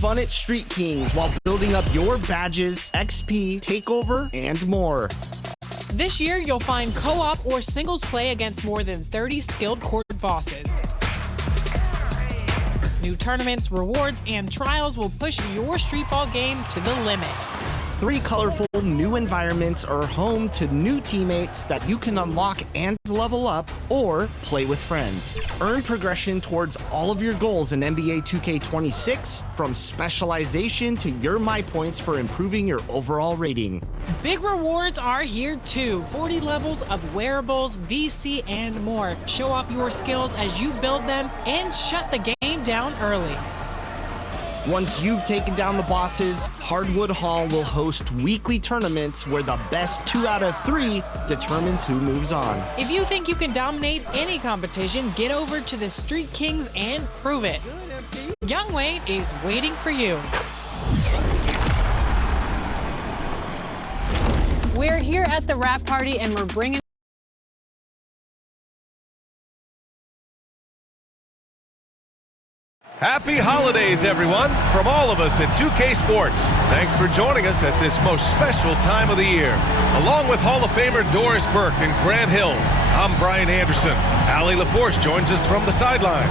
fun at Street Kings while building up your badges, XP, takeover, and more. This year, you'll find co-op or singles play against more than 30 skilled court bosses. New tournaments, rewards, and trials will push your streetball game to the limit. 3 colorful new environments are home to new teammates that you can unlock and level up or play with friends. Earn progression towards all of your goals in NBA 2K26, from specialization to your My Points for improving your overall rating. Big rewards are here too. 40 levels of wearables, VC, and more. Show off your skills as you build them and shut the game down early. Once you've taken down the bosses, Hardwood Hall will host weekly tournaments where the best 2 out of 3 determines who moves on. If you think you can dominate any competition, get over to the Street Kings and prove it. Young Wayne is waiting for you. We're here at the wrap party and we're bringing Happy holidays, everyone, from all of us at 2K Sports. Thanks for joining us at this most special time of the year. Along with Hall of Famer Doris Burke and Grant Hill, I'm Brian Anderson. Allie LaForce joins us from the sidelines.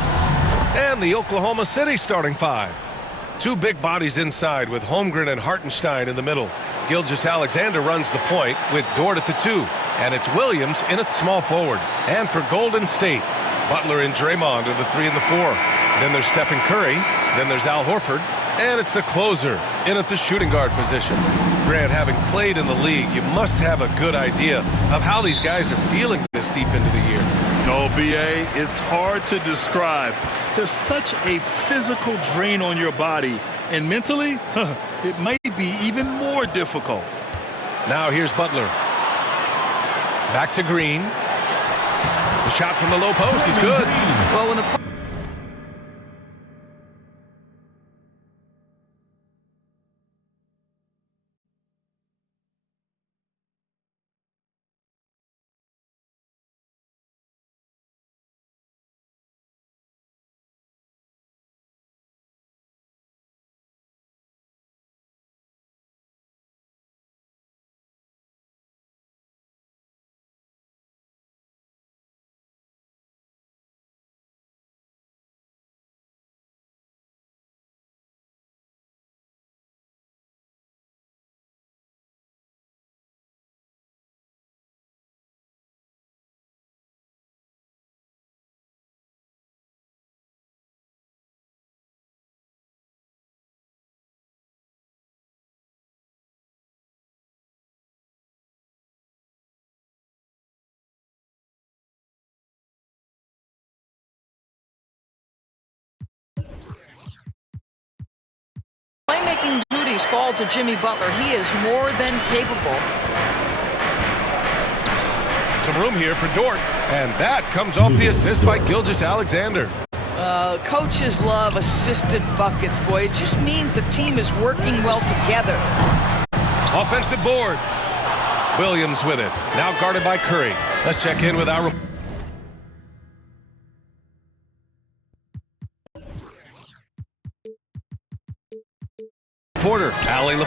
And the Oklahoma City starting 5. 2 big bodies inside with Holmgren and Hartenstein in the middle. Gilgeous-Alexander runs the point with Dort at the 2. And it's Williams in at small forward. And for Golden State, Butler and Draymond are the 3 and the 4. Then there's Stephen Curry, then there's Al Horford, and it's the closer in at the shooting guard position. Grant, having played in the league, you must have a good idea of how these guys are feeling this deep into the year. No, BA, it's hard to describe. There's such a physical drain on your body, and mentally, it may be even more difficult. Now here's Butler. Back to Green. The shot from the low post is good. Well, when the playmaking duties fall to Jimmy Butler, he is more than capable. Some room here for Dort, and that comes off the assist by Gilgeous-Alexander. Coaches love assisted buckets, boy. It just means the team is working well together. Offensive board. Williams with it. Now guarded by Curry. Let's check in with our... Porter. Allie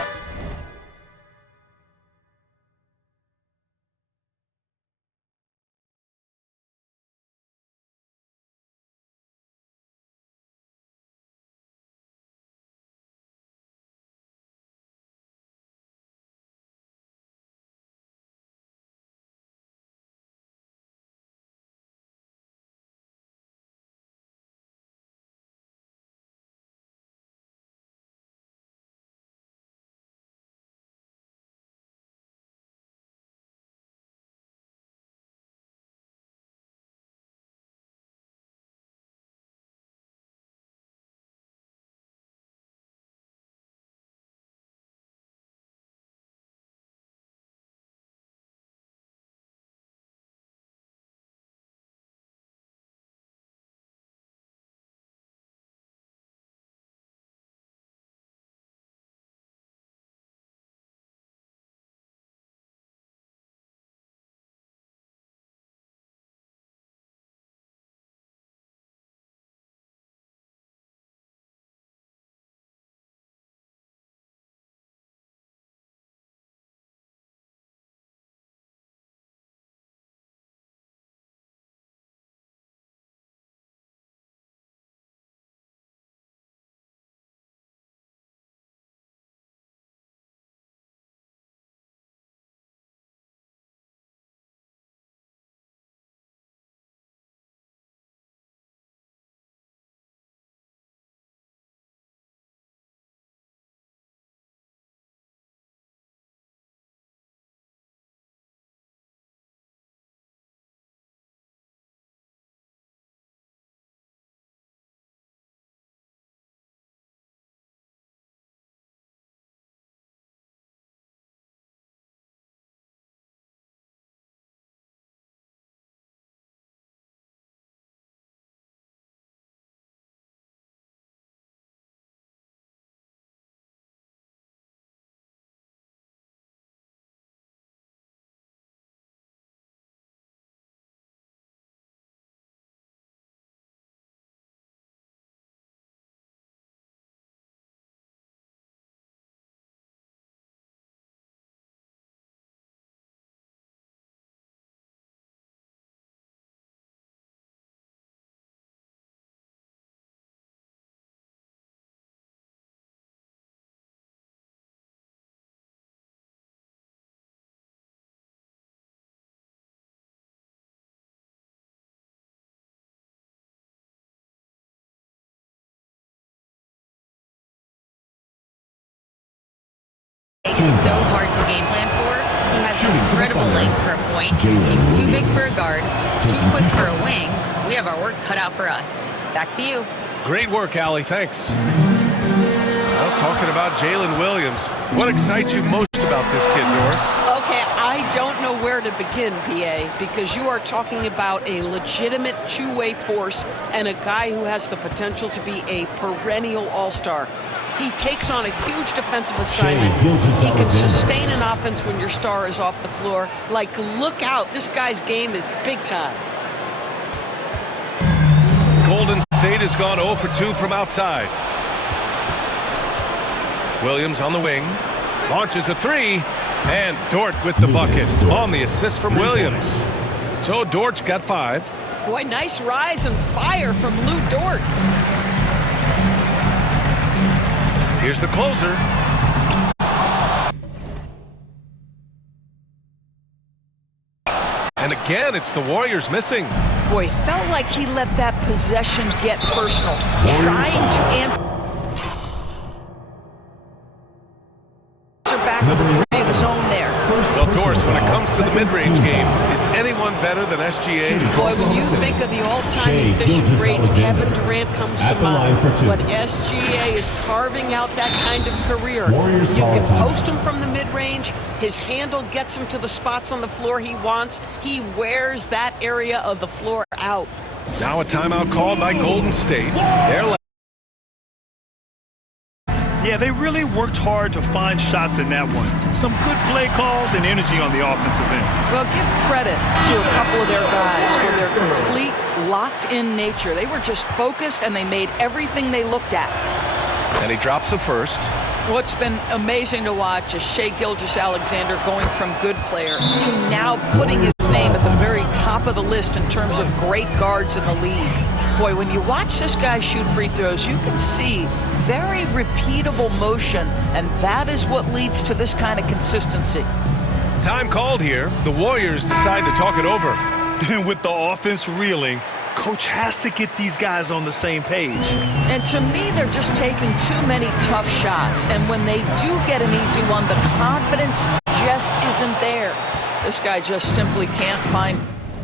is so hard to game plan for. He has incredible length for a point. He's too big for a guard, too quick for a wing. We have our work cut out for us. Back to you. Great work, Allie. Thanks. Well, talking about Jalen Williams, what excites you most about this kid, Doris? Okay, I don't know where to begin, PA, because you are talking about a legitimate two-way force and a guy who has the potential to be a perennial all-star. He takes on a huge defensive assignment. He can sustain an offense when your star is off the floor. Like, look out. This guy's game is big time. Golden State has gone 0 for 2 from outside. Williams on the wing. Launches a three. And Dort with the bucket on the assist from Williams. So Dort's got 5. Boy, nice rise and fire from Lou Dort. Here's the closer. And again, it's the Warriors missing. Boy, felt like he let that possession get personal. Trying to answer back with the three of his own there. Well, Doris, when it comes to the mid-range game, is anyone better than SGA? Boy, when you think of the all-time efficient grades, Kevin Durant comes to mind. But SGA is carving out that kind of career. You can post him from the mid-range. His handle gets him to the spots on the floor he wants. He wears that area of the floor out. Now a timeout called by Golden State. Yeah, they really worked hard to find shots in that one. Some good play calls and energy on the offensive end. Well, give credit to a couple of their guys for their complete locked-in nature. They were just focused, and they made everything they looked at. And he drops the first. What's been amazing to watch is Shai Gilgeous-Alexander going from good player to now putting his name at the very top of the list in terms of great guards in the league. Boy, when you watch this guy shoot free throws, you can see very repeatable motion, and that is what leads to this kind of consistency. Time called here. The Warriors decide to talk it over. And with the offense reeling, coach has to get these guys on the same page. And to me, they're just taking too many tough shots. And when they do get an easy one, the confidence just isn't there. This guy just simply can't find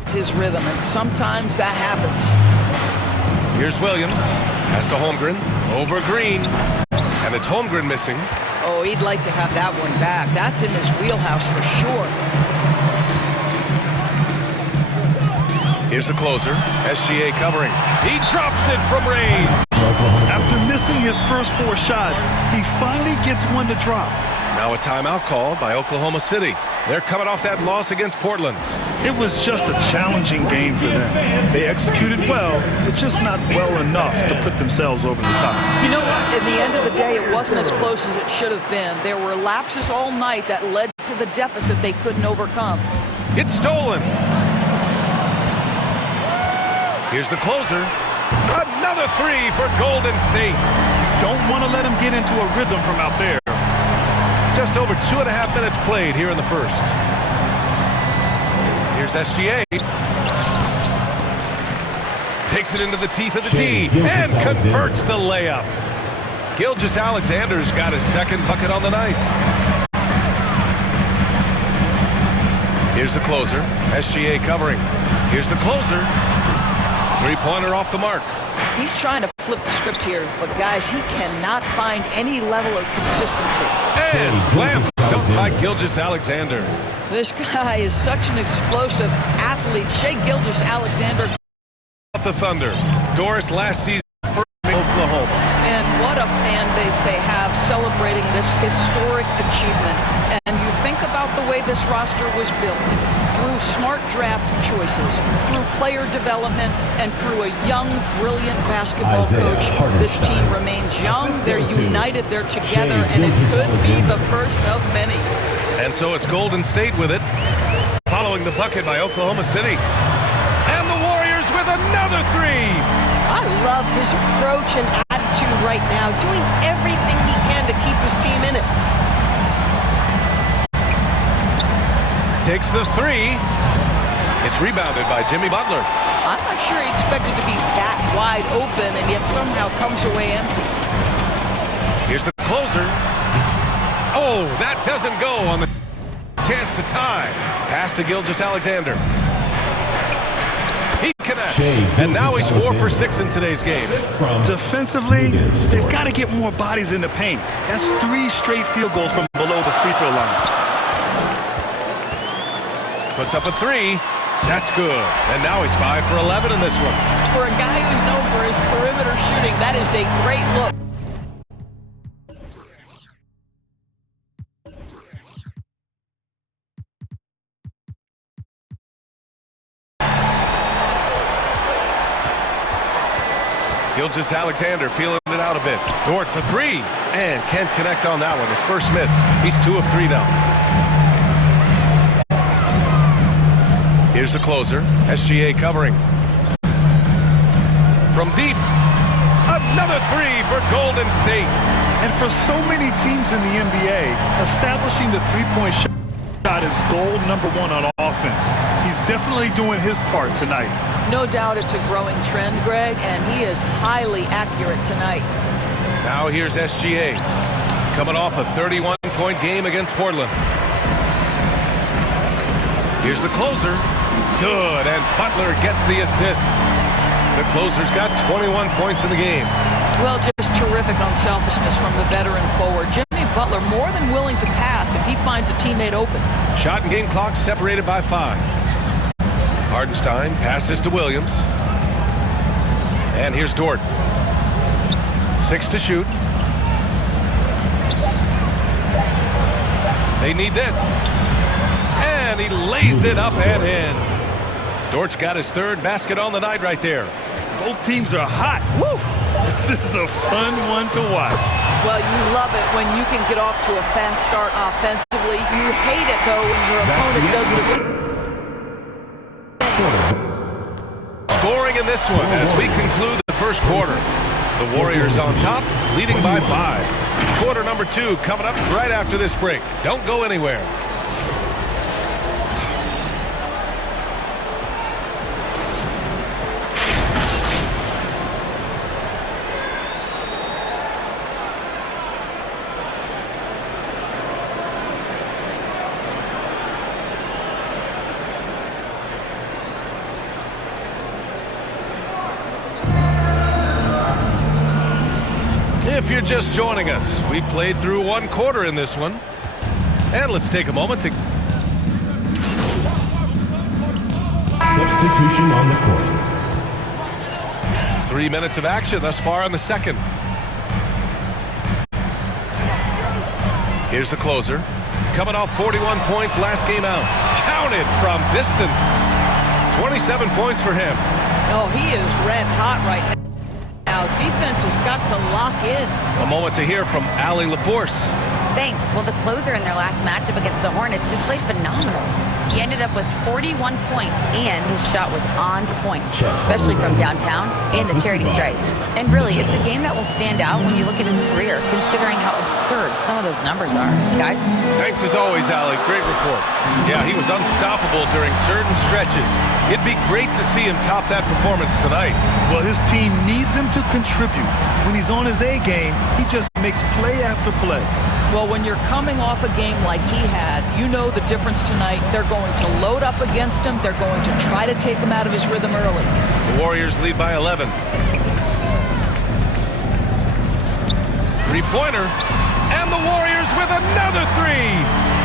his rhythm, and sometimes that happens. Here's Williams. Pass to Holmgren. Over Green. And it's Holmgren missing. Oh, he'd like to have that one back. That's in his wheelhouse for sure. Here's the closer. SGA covering. He drops it from range. After missing his first 4 shots, he finally gets one to drop. Now a timeout called by Oklahoma City. They're coming off that loss against Portland. It was just a challenging game for them. They executed well, but just not well enough to put themselves over the top. You know what? At the end of the day, it wasn't as close as it should have been. There were lapses all night that led to the deficit they couldn't overcome. It's stolen. Here's the closer. Another 3 for Golden State. Don't want to let him get into a rhythm from out there. Just over 2.5 minutes played here in the first. Here's SGA. Takes it into the teeth of the D and converts the layup. Gilgeous-Alexander's got his second bucket on the night. Here's the closer. SGA covering. Here's the closer. 3-pointer off the mark. He's trying to flip the script here, but guys, he cannot find any level of consistency. And slam dunk by Gilgeous-Alexander. This guy is such an explosive athlete. Shai Gilgeous-Alexander. The Thunder. Doris last season for Oklahoma. And what a fan base they have celebrating this historic achievement. And you think about the way this roster was built. Through smart draft choices, through player development, and through a young, brilliant basketball coach. This team remains young, they're united, they're together, and it could be the first of many. And so it's Golden State with it, following the bucket by Oklahoma City. And the Warriors with another 3. I love his approach and attitude right now, doing everything he can to keep his team in it. Takes the 3. It's rebounded by Jimmy Butler. I'm not sure he expected to be that wide open and yet somehow comes away empty. Here's the closer. Oh, that doesn't go on the chance to tie. Pass to Gilgeous-Alexander. He connects. And now he's 4 for 6 in today's game. Defensively, they've got to get more bodies in the paint. That's 3 straight field goals from below the free throw line. Puts up a 3. That's good. And now he's 5 for 11 in this one. For a guy who's known for his perimeter shooting, that is a great look. Gilgeous-Alexander feeling it out a bit. Dort for 3. And can't connect on that one. His first miss. He's 2 of 3 now. Here's the closer. SGA covering. From deep. Another 3 for Golden State. And for so many teams in the NBA, establishing the three-point shot is goal number 1 on offense. He's definitely doing his part tonight. No doubt it's a growing trend, Greg, and he is highly accurate tonight. Now here's SGA. Coming off a 31-point game against Portland. Here's the closer. Good, and Butler gets the assist. The closer's got 21 points in the game. Well, just terrific unselfishness from the veteran forward. Jimmy Butler more than willing to pass if he finds a teammate open. Shot and game clock separated by 5. Hardenstein passes to Williams. And here's Dort. 6 to shoot. They need this. And he lays it up and in. Dort's got his 3rd basket on the night right there. Both teams are hot. Woo! This is a fun one to watch. Well, you love it when you can get off to a fast start offensively. You hate it, though, when your opponent does this. Scoring in this one as we conclude the first quarter. The Warriors on top, leading by 5. Quarter number 2 coming up right after this break. Don't go anywhere. If you're just joining us, we played through 1 quarter in this one. And let's take a moment to... Substitution on the court. 3 minutes of action thus far in the second. Here's the closer. Coming off 41 points last game out. Counted from distance. 27 points for him. Oh, he is red hot right now. Defense has got to lock in. A moment to hear from Allie LaForce. Thanks. Well, the closer in their last matchup against the Hornets just played phenomenal. He ended up with 41 points, and his shot was on point, especially from downtown and the charity stripe. And really, it's a game that will stand out when you look at his career, considering how absurd some of those numbers are. Guys? Thanks as always, Allie. Great report. Yeah, he was unstoppable during certain stretches. It'd be great to see him top that performance tonight. Well, his team needs him to contribute. When he's on his A game, he just makes play after play. Well, when you're coming off a game like he had, you know the difference tonight. They're going to load up against him. They're going to try to take him out of his rhythm early. The Warriors lead by 11. Three-pointer. And the Warriors with another 3.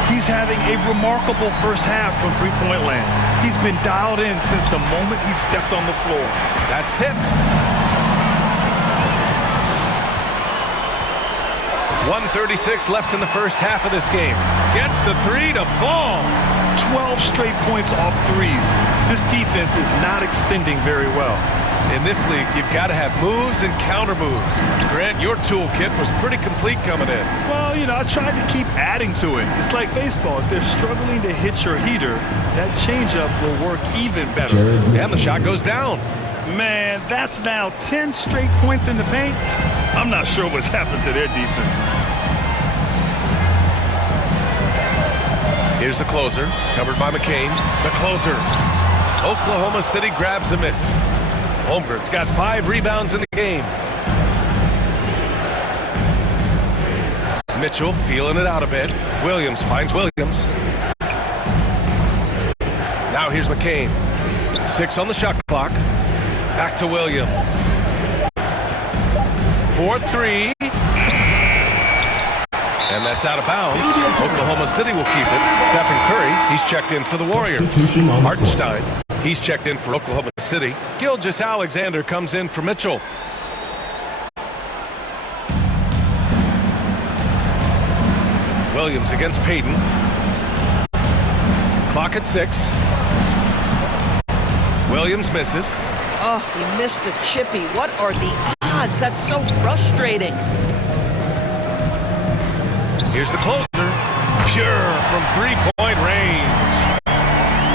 He's having a remarkable first half from three-point land. He's been dialed in since the moment he stepped on the floor. That's tipped. 1:36 left in the first half of this game. Gets the 3 to fall. 12 straight points off threes. This defense is not extending very well. In this league, you've got to have moves and counter moves. Grant, your toolkit was pretty complete coming in. Well, you know, I tried to keep adding to it. It's like baseball. If they're struggling to hit your heater, that changeup will work even better. And the shot goes down. Man, that's now 10 straight points in the paint. I'm not sure what's happened to their defense. Here's the closer, covered by McCain. The closer. Oklahoma City grabs a miss. Holmgren's got 5 rebounds in the game. Mitchell feeling it out a bit. Williams finds Williams. Now here's McCain. 6 on the shot clock. Back to Williams. 4-3. And that's out of bounds. Oklahoma City will keep it. Stephen Curry, he's checked in for the Warriors. Hartenstein, he's checked in for Oklahoma City. Gilgeous-Alexander comes in for Mitchell. Williams against Payton. Clock at 6. Williams misses. Oh, he missed the chippy. What are the odds? That's so frustrating. Here's the closer. Pure from three-point range.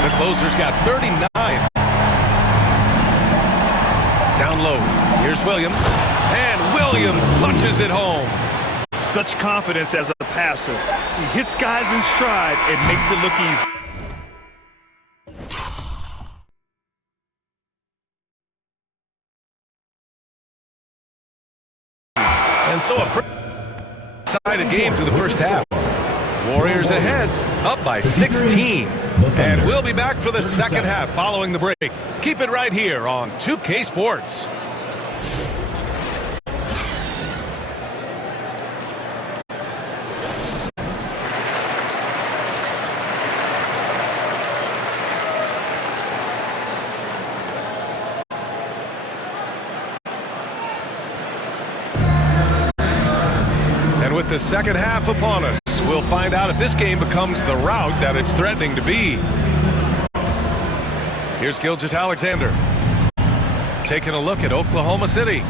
The closer's got 39. Down low. Here's Williams. And Williams punches it home. Such confidence as a passer. He hits guys in stride and makes it look easy. And so a decided game through the first half. Warriors ahead, up by 16. And we'll be back for the second half following the break. Keep it right here on 2K Sports. With the second half upon us, we'll find out if this game becomes the rout that it's threatening to be. Here's Gilgeous-Alexander taking a look at Oklahoma City.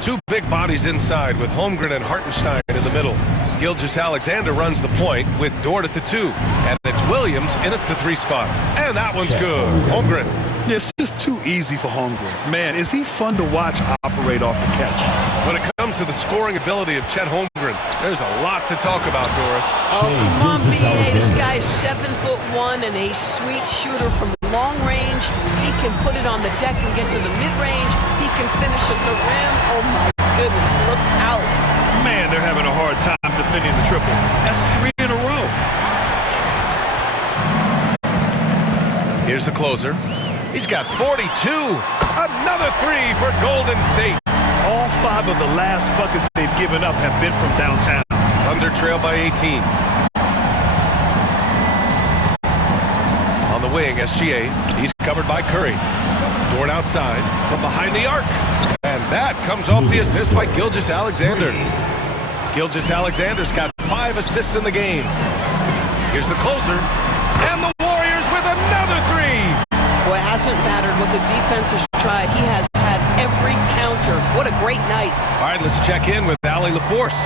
2 big bodies inside with Holmgren and Hartenstein in the middle. Gilgeous-Alexander runs the point with Dort at the 2, and it's Williams in at the 3 spot. And that one's good. Holmgren. Yeah, it's just too easy for Holmgren. Man, is he fun to watch operate off the catch. When it comes to the scoring ability of Chet Holmgren, there's a lot to talk about, Doris. Oh, come on, B.A. This guy's 7'1" and a sweet shooter from long range. He can put it on the deck and get to the mid-range. He can finish at the rim. Oh, my goodness, look out. Man, they're having a hard time defending the triple. That's 3 in a row. Here's the closer. He's got 42. Another 3 for Golden State. All 5 of the last buckets they've given up have been from downtown. Thunder trail by 18. On the wing, SGA. He's covered by Curry. Dort outside from behind the arc. And that comes off the assist by Gilgeous-Alexander. Gilgeous-Alexander's got 5 assists in the game. Here's the closer. And the Warriors with another 3. Well, it hasn't mattered what the defense has tried. He has had every counter. What a great night. All right, let's check in with Allie LaForce.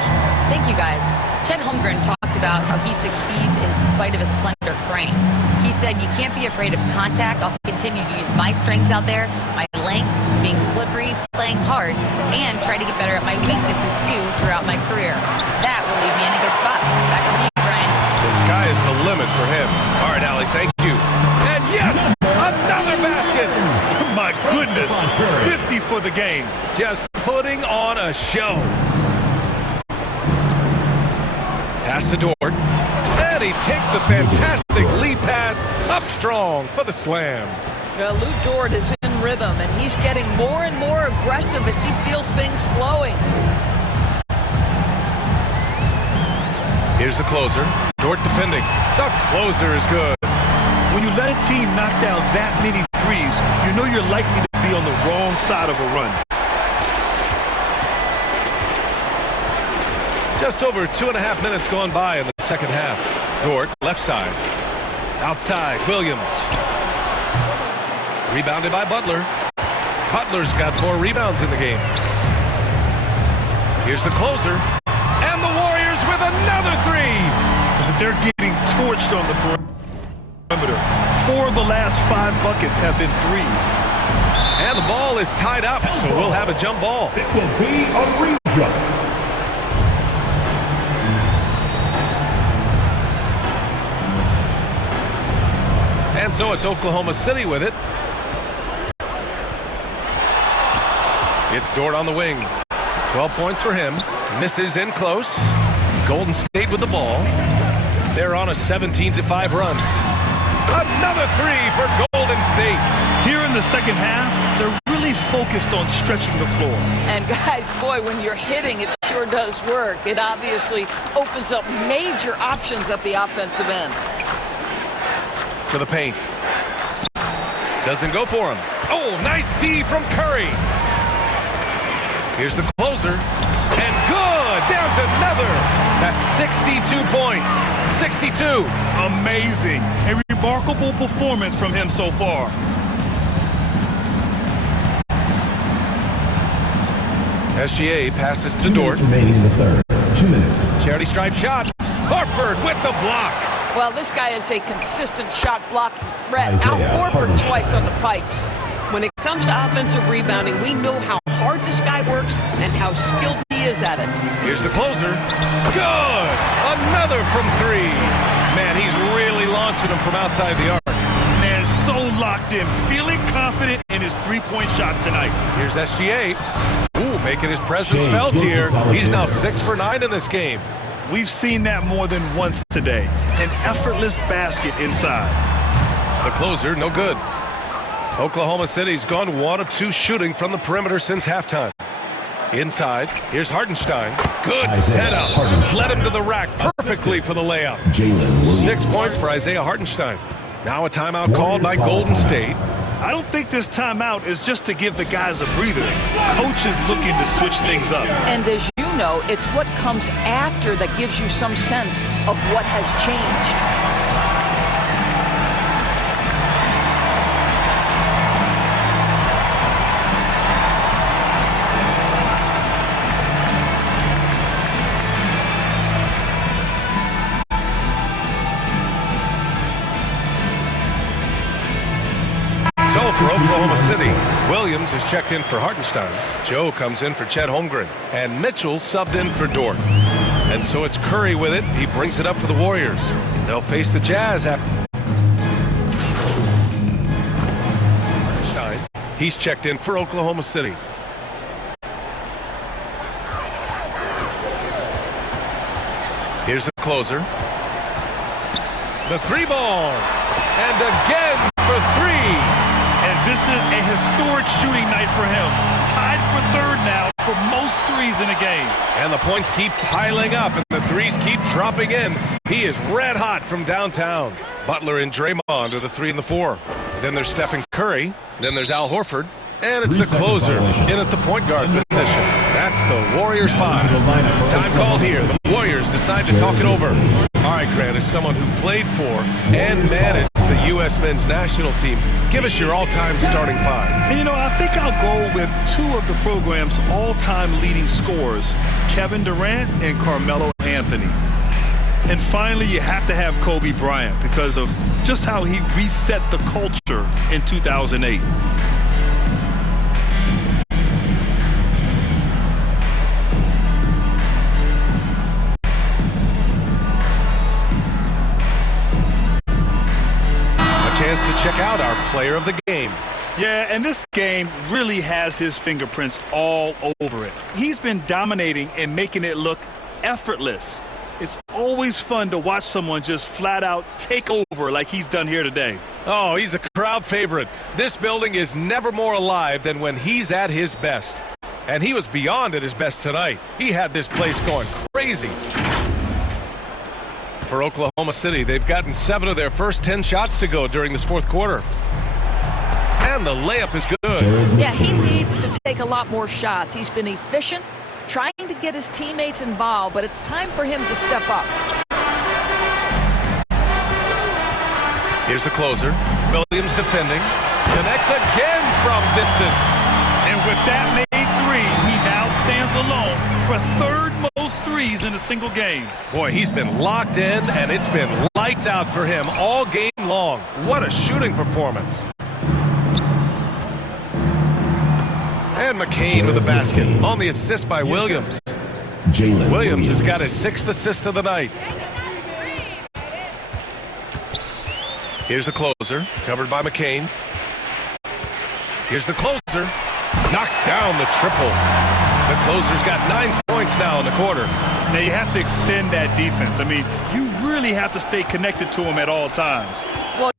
Thank you, guys. Chet Holmgren talked about how he succeeds in spite of his slender frame. He said, "You can't be afraid of contact. I'll continue to use my strengths out there, my length, being slippery, playing hard, and try to get better at my weaknesses, too, throughout my career. That will leave me in a good spot." Back on you, Brian. The sky is the limit for him. All right, Allie, thank you. And yes, another basket. My goodness, 50 for the game. Just putting on a show. Pass to Dort. And he takes the fantastic lead pass up strong for the slam. Well, Lou Dort is in rhythm, and he's getting more and more aggressive as he feels things flowing. Here's the closer. Dort defending. The closer is good. When you let a team knock down that many threes, you know you're likely to be on the wrong side of a run. Just over 2.5 minutes gone by in the second half. Dort, left side. Outside, Williams. Rebounded by Butler. Butler's got 4 rebounds in the game. Here's the closer. And the Warriors with another 3. They're getting torched on the perimeter. 4 of the last 5 buckets have been threes. And the ball is tied up, so we'll have a jump ball. It will be a re-jump. And so it's Oklahoma City with it. It's Dort on the wing. 12 points for him. Misses in close. Golden State with the ball. They're on a 17-5 run. Another three for Golden State. Here in the second half, they're really focused on stretching the floor. And guys, boy, when you're hitting, it sure does work. It obviously opens up major options at the offensive end. To the paint. Doesn't go for him. Oh, nice D from Curry. Here's the closer. And good. There's another. That's 62 points. 62. Amazing. A remarkable performance from him so far. SGA passes to Dort. Remaining in the third. 2 minutes. Charity stripe shot. Horford with the block. Well, this guy is a consistent shot blocking threat. Isaiah Al Horford Hartenstein. twice on the pipes. When it comes to offensive rebounding, we know how hard this guy works and how skilled he is at it. Here's the closer. Good. Another from three. Man, he's really launching them from outside the arc. Man, so locked in, feeling confident in his three-point shot tonight. Here's SGA. Ooh, making his presence Shea felt here. Gilgeous-Alexander. He's now 6 for 9 in this game. We've seen that more than once today. An effortless basket inside. The closer, no good. Oklahoma City's gone 1 of 2 shooting from the perimeter since halftime. Inside, here's Hartenstein. Good Isaiah setup. Hartenstein. Led him to the rack perfectly for the layup. Jalen Williams. 6 points for Isaiah Hartenstein. Now a timeout called by Golden State. I don't think this timeout is just to give the guys a breather. Coach is looking to switch things up. And as you know, it's what comes after that gives you some sense of what has changed. So for Oklahoma City, Williams is checked in for Hartenstein. Joe comes in for Chet Holmgren. And Mitchell subbed in for Dort. And so it's Curry with it. He brings it up for the Warriors. They'll face the Jazz after Hartenstein. He's checked in for Oklahoma City. Here's the closer. The three ball. And again for three. And this is a historic shooting night for him. Tied for third now for most threes in a game. And the points keep piling up, and the threes keep dropping in. He is red hot from downtown. Butler and Draymond are the 3 and the 4. Then there's Stephen Curry. Then there's Al Horford. And it's the closer in at the point guard position. That's the Warriors 5. Time called here. The Warriors decide to talk it over. All right, Grant, as someone who played for and managed the U.S. men's national team, give us your all-time starting 5. And you know, I think I'll go with 2 of the program's all-time leading scorers, Kevin Durant and Carmelo Anthony. And finally, you have to have Kobe Bryant because of just how he reset the culture in 2008. Chance to check out our player of the game. Yeah, and this game really has his fingerprints all over it. He's been dominating and making it look effortless. It's always fun to watch someone just flat out take over like he's done here today. Oh, he's a crowd favorite. This building is never more alive than when he's at his best. And he was beyond at his best tonight. He had this place going crazy. For Oklahoma City, they've gotten 7 of their first 10 shots to go during this fourth quarter. And the layup is good. Yeah, he needs to take a lot more shots. He's been efficient, trying to get his teammates involved, but it's time for him to step up. Here's the closer. Williams defending. Connects again from distance. And with that made 3, he now stands alone for third most threes in a single game. Boy, he's been locked in, and it's been lights out for him all game long. What a shooting performance. And McCain with the basket on the assist by Williams. Jalen Williams has got his 6th assist of the night. Here's the closer, covered by McCain. Here's the closer. Knocks down the triple. The closer's got 9 points now in the quarter. Now, you have to extend that defense. I mean, you really have to stay connected to him at all times. Well,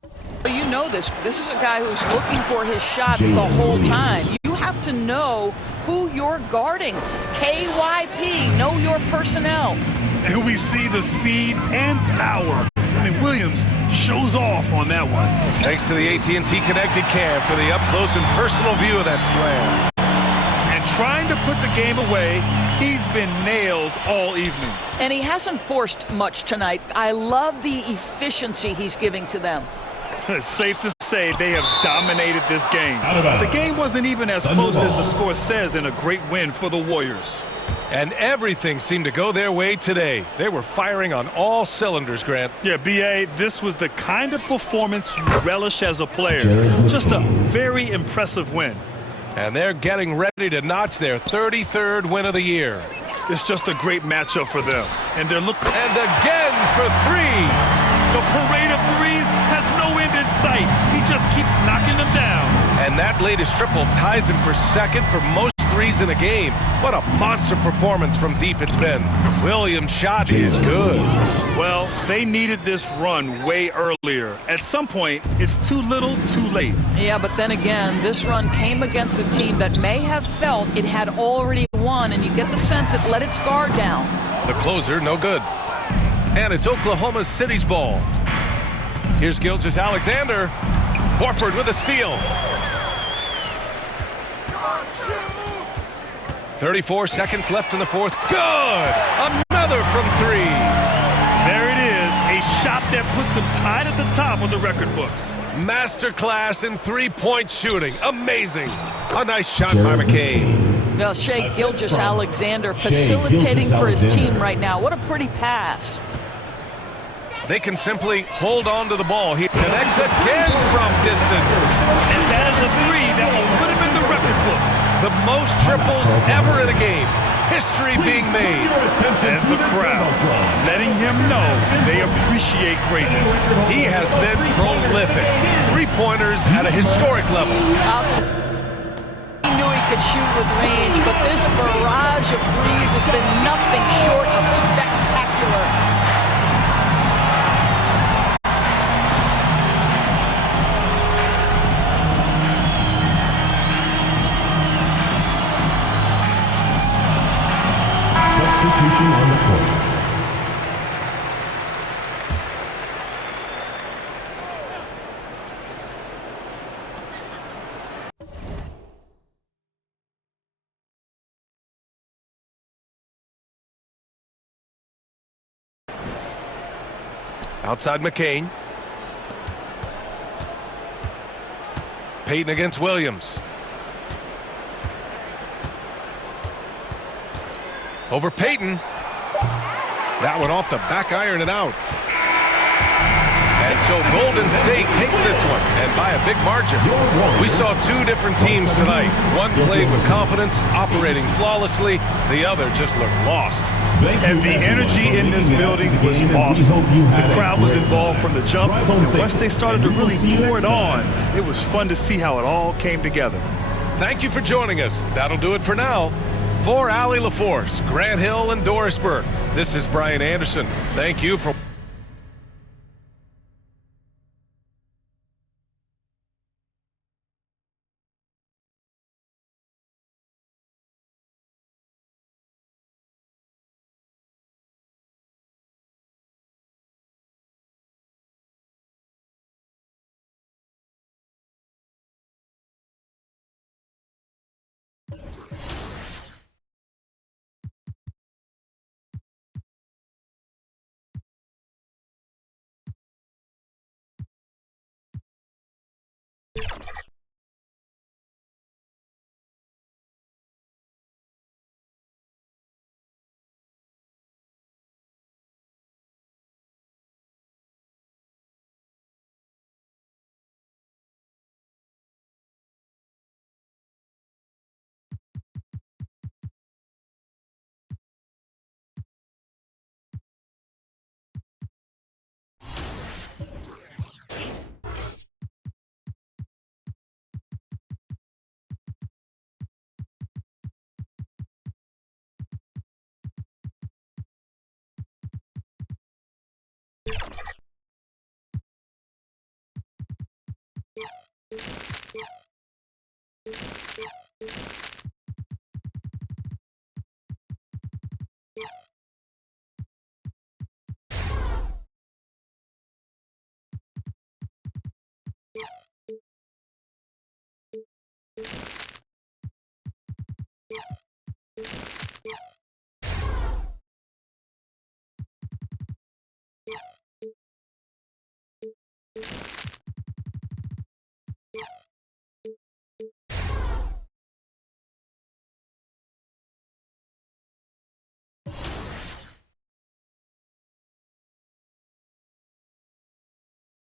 you know this. This is a guy who's looking for his shot the whole time. You have to know who you're guarding. KYP, know your personnel. And we see the speed and power. I mean, Williams shows off on that one. Thanks to the AT&T Connected Cam for the up-close and personal view of that slam. And trying to put the game away, he's been nails all evening. And he hasn't forced much tonight. I love the efficiency he's giving to them. It's safe to say they have dominated this game. The game wasn't even as close as the score says in a great win for the Warriors. And everything seemed to go their way today. They were firing on all cylinders, Grant. Yeah, B.A., this was the kind of performance you relish as a player. Just a very impressive win. And they're getting ready to notch their 33rd win of the year. It's just a great matchup for them. And they're looking. And again for three. The parade of threes has no end in sight. He just keeps knocking them down. And that latest triple ties him for second for most threes in a game. What a monster performance from deep it's been. Williams' shot is good. Well, they needed this run way earlier. At some point, it's too little, too late. Yeah, but then again, this run came against a team that may have felt it had already won, and you get the sense it let its guard down. The closer, no good. And it's Oklahoma City's ball. Here's Gilgeous-Alexander. Horford with a steal. 34 seconds left in the fourth. Good! Another from three. There it is, a shot that puts him tied at the top of the record books. Masterclass in three-point shooting. Amazing. A nice shot by McCain. Well, Shai Gilgeous-Alexander facilitating for his team right now. What a pretty pass. They can simply hold on to the ball. He connects again from distance. And that is a three that will put him in the record books. The most triples ever in a game. History being made. As the crowd letting him know they appreciate greatness. He has been prolific. Three-pointers at a historic level. He knew he could shoot with range, but this barrage of threes has been nothing short of spectacular. Substitution on the court. Outside McCain. Payton against Williams. Over Payton. That one off the back iron and out. And so Golden State takes this one, and by a big margin. We saw two different teams tonight. One played with confidence, operating flawlessly. The other just looked lost. And the energy in this building was awesome. The crowd was involved from the jump, and once they started to really pour it on, it was fun to see how it all came together. Thank you for joining us. That'll do it for now. For Allie LaForce, Grant Hill, and Doris Burke, this is Brian Anderson. Thank you for